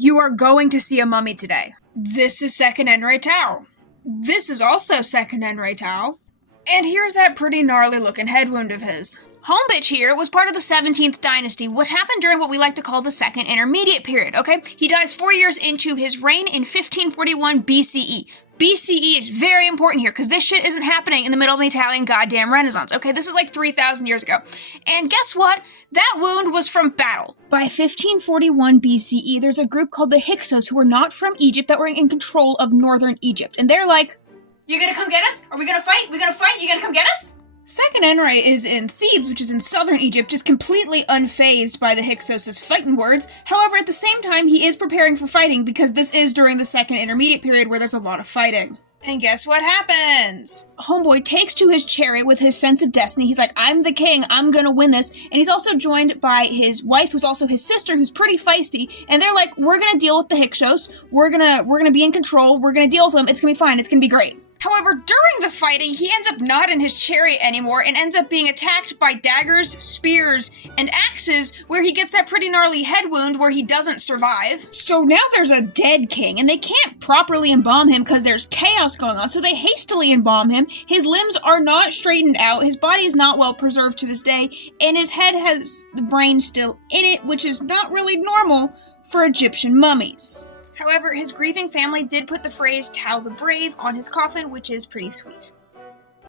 You are going to see a mummy today. This is Seqenenre Tau. This is also Seqenenre Tau. And here's that pretty gnarly looking head wound of his. Homebitch here was part of the 17th dynasty, what happened during what we like to call the Second Intermediate Period, okay? He dies 4 years into his reign in 1541 BCE. BCE is very important here, because this shit isn't happening in the middle of the Italian goddamn Renaissance, okay? This is like 3,000 years ago. And guess what? That wound was from battle. By 1541 BCE, there's a group called the Hyksos who were not from Egypt that were in control of northern Egypt. And they're like, you gonna come get us? Are we gonna fight? We gonna fight? You gonna come get us? Seqenenre is in Thebes, which is in southern Egypt, just completely unfazed by the Hyksos' fighting words. However, at the same time, he is preparing for fighting because this is during the Second Intermediate Period where there's a lot of fighting. And guess what happens? Homeboy takes to his chariot with his sense of destiny. He's like, I'm the king, I'm gonna win this. And he's also joined by his wife, who's also his sister, who's pretty feisty. And they're like, we're gonna deal with the Hyksos. We're gonna be in control. We're gonna deal with them. It's gonna be fine. It's gonna be great. However, during the fighting, he ends up not in his chariot anymore and ends up being attacked by daggers, spears, and axes, where he gets that pretty gnarly head wound where he doesn't survive. So now there's a dead king, and they can't properly embalm him because there's chaos going on, so they hastily embalm him. His limbs are not straightened out, his body is not well preserved to this day, and his head has the brain still in it, which is not really normal for Egyptian mummies. However, his grieving family did put the phrase Tau the Brave on his coffin, which is pretty sweet.